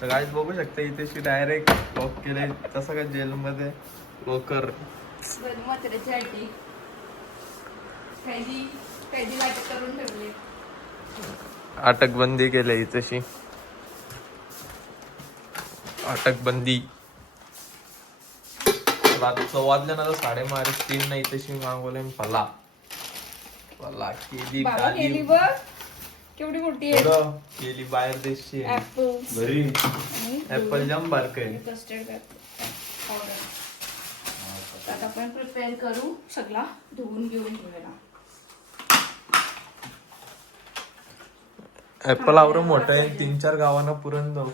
तर गाईज बघू शकता इथे डायरेक्ट लॉक केले तसं का जेलमध्ये लवकर करून ठेवले. अटकबंदी केली इथेशी अटकबंदी. रातचं वाजल्या ना तर 3:30 नाही तशी मागवले फला फला केली बाबा केली बघ केवढी मोठी आहे. केली बाहेर देशची ऍपल घरी ऍपल जाम बारक आहे. Custard powder. आता आपण प्रिपेअर करू सगळा धुवून घेऊन ठेवलेला. ऍपल आवडं मोठं आहे 3-4 गावांना पुरण जाऊ.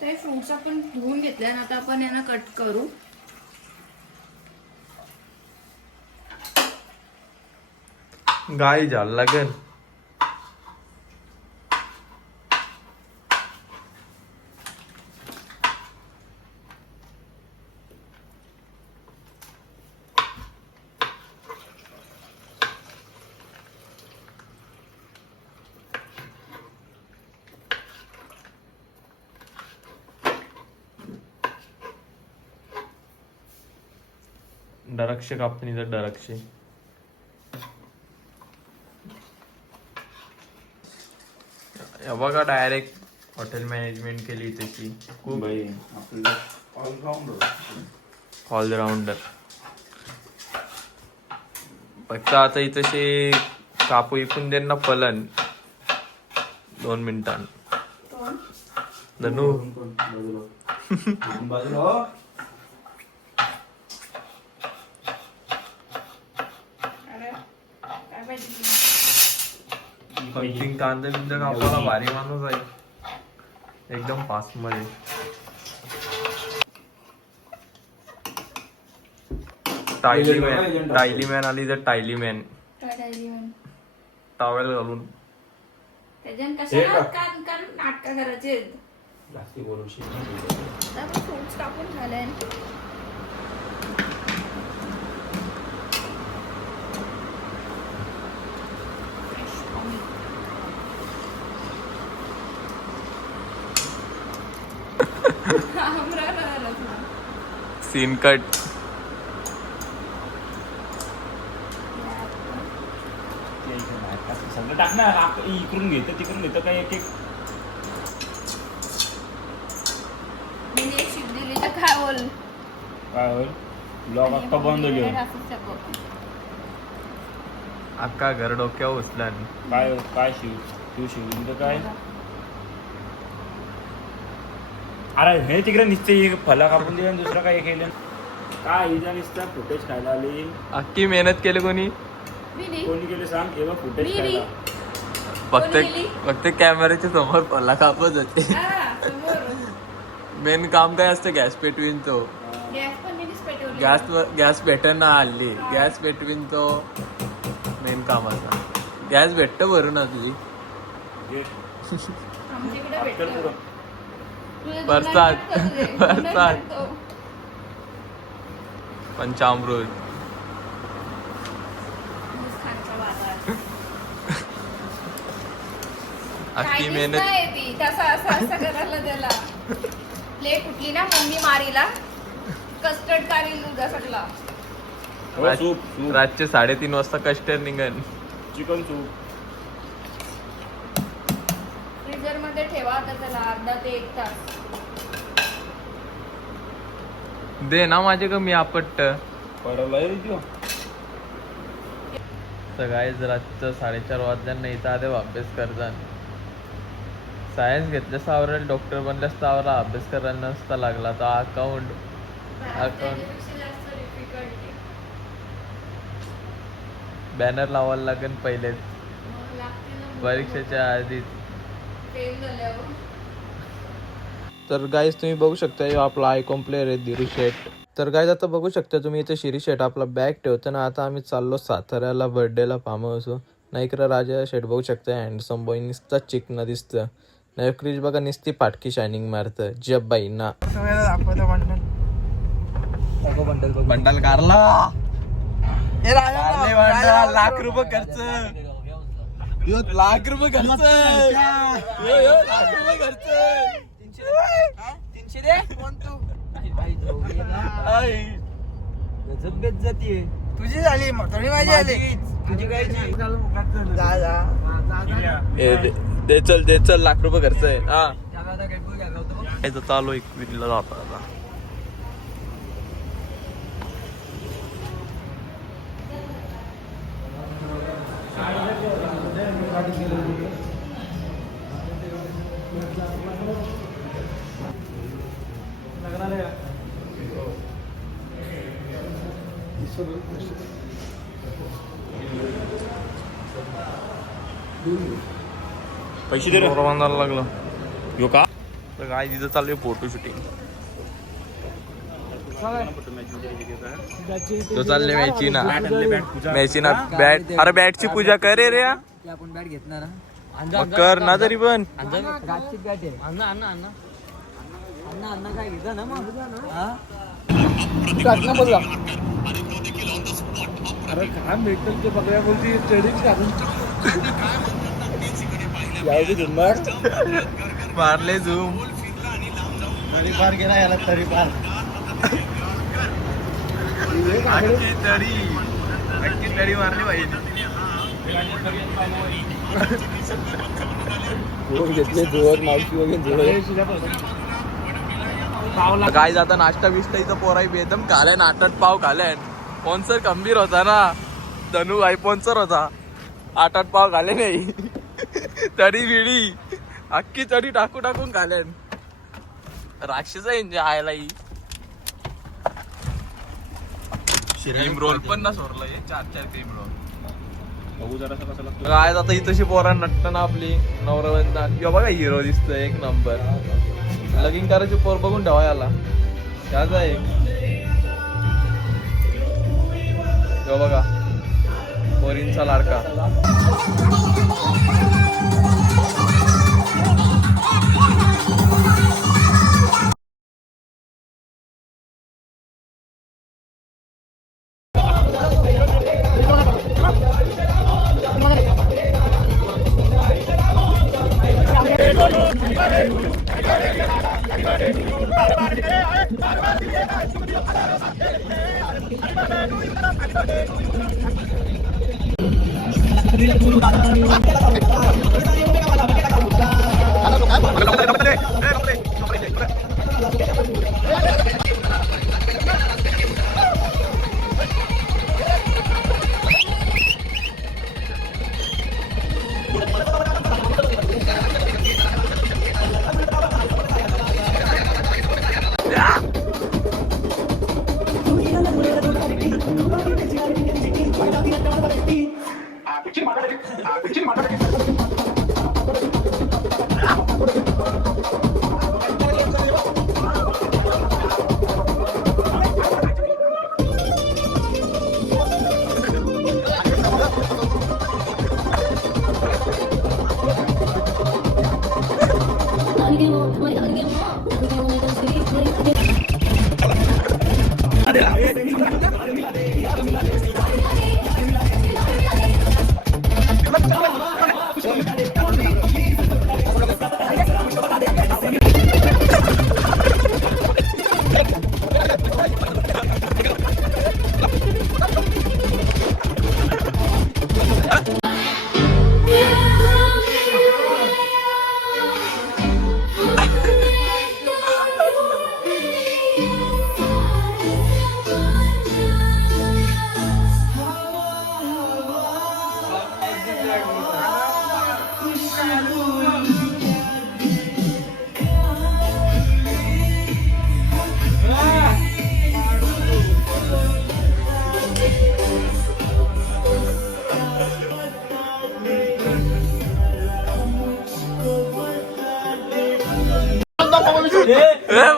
ते फ्रुट्स आपण धुवून घेतले आणि आता आपण यांना कट करू. गाय झाल लागेल. डरक्ष कापणी तर डरक्ष बघा डायरेक्ट हॉटेल मॅनेजमेंट केली त्याची खूप ऑलराऊंडर. फक्त आता इथे कापू इकून दे ना पलन 2 मिनिटां धनू. पंचिंग कांदे बिंदे कापायला भारी माणूस आहे एकदम फास्ट मध्ये. टायलीमॅन आली तर टायलीमॅन टॉवेल घालून त्याच्यान कशाला नाटक करायचे. फ्रुट्स कापून झाले. Scene cut. सगळं टाक ना इकडून घेतं तिकडून घेतं काय एक एक. शिवलेली तर काय होईल ब्लॉग अख्खा बंद होईल. अख्खा घर डोक्यावर उचला. काय काय तू शिवली तर काय. अरे हे तिकडे निसते फला कापून दिला दुसरं काय केलं काय इथं निसतं फुटेज खायला आली. अख्खी मेहनत केली कोणी कोणी केलं सांग एवढं फुटेज खायला. फक्त कॅमेऱ्याच्या समोर फला कापत होते. मेन काम काय असतं गॅस पेटवीन तो. गॅस भेटन ना हल्ली गॅस पेटवीन तो मेन काम असा. गॅस भेटत भरून ना तुझी बरसात पंचामृत. अख्खी मेहनत त्याला प्लेट उठली ना मम्मी मारीला कस्टर्ड काढील दुधा सगळा. रातचे 3:30 वाजता कस्टर्ड निघन. चिकन सूप फ्रीजर मध्ये ठेवा आता त्याला अर्धा ते 1 तास. दे ना माझे कमी आपट्ट सकाळी रातचं 4:30 वाजल्यानं इथं आधे अभ्यास करतात. सायन्स घेतलं सावरेल डॉक्टर बनल्यास तावला अभ्यास करायला नसता लागला. तर अकाउंट बॅनर लावायला लागेल पहिलेच परीक्षेच्या आधीच. तर गाईज तुम्ही बघू शकता आपला आयकॉन प्लेअर आहे दिरू शेट. तर गाईज आता बघू शकता तुम्ही इथे शिरी शेट आपला बॅग ठेवताना. आता आम्ही चाललो साताऱ्याला बर्थडेला फार्म हाऊस. नाही इकडं राजा शेट बघू शकता हँडसम बॉय निसता चिकना दिसतं. नाही क्रिश बघा निसती पाटकी शायनिंग मारतं जब बाई ना. पण बंडल कारला लाख रुपये खर्च लाख रुपये खर्च लाख रुपये खर्च 300 दे कोण तू जाती तुझी झाली थोडी माझी आली तुझी काय दे चल लाख रुपये खर्च आहे हा चालू एक विकला जाता आता पैसे दे रे बांधायला लागलं यो का तर काय तिथं चालू आहे फोटो शूटिंग तो चालले मॅची ना मॅची ना बॅट अरे बॅटची पूजा करे रे आपण बॅट घेतणार मग कर ना तरी पण रातची बॅट आहे अण्णा अण्णा अण्णा अण्णा अण्णा काय घेता ना मग बोलला अरे काय भेटल ते बघायला बोलती ट्रेडिंग घालून मारले झूम तरी पार गेला याला तरी पार अख्खी तरी मारली पाहिजे घेतले जोर मावशी वगैरे काय जाता नाश्ता बिस्टा इथं पोराई बेदम खाल्यान आटट पाव खाल्यान स्पॉन्सर खंबीर होता ना धनु भाई स्पॉन्सर होता आटट पाव खाले नाही तरी विडी अख्खी तरी टाकून खाल्यान राक्षस एन्जॉय आयला ही क्रीम रोल पण ना सोडला 4 क्रीम रोल बघू जरा कसं लागतं काय आता इथशी पोरा नटत ना आपली नवरवंदा किंवा बघा हिरो दिसतोय एक नंबर लगीन करायची पोर बघून ठेवा याला त्याचा आहे किंवा बघा पोरींचा लाडका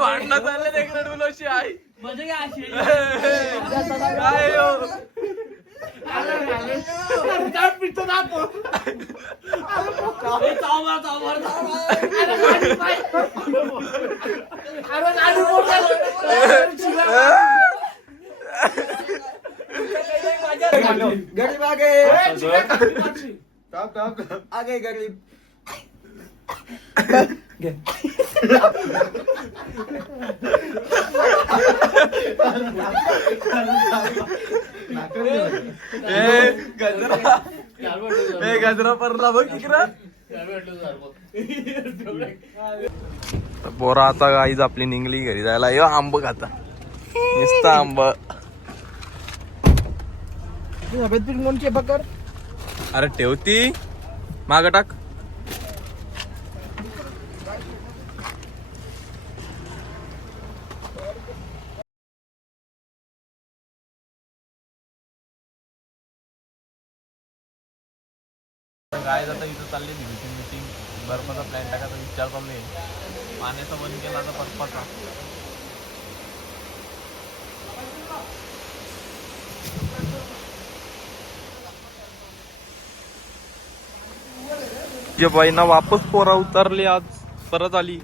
भांडणं चालले रेग्युलरशी आई काय हो? गरीब आगे आगे गरीब गजरा परला बघ इकडं. पोरा आता गाईज आपली निघली घरी जायला. यो आंब खाता नुसतं आंब. अरे ठेवती माग टाक. काय आता इथं चालली मीटिंग बर्फाचा प्लॅन टाकायचा विचार चालले. पाण्याचा बंद केला आता बर्फाचा. जे बाईना वापस पोरा उतरली आज परत आली.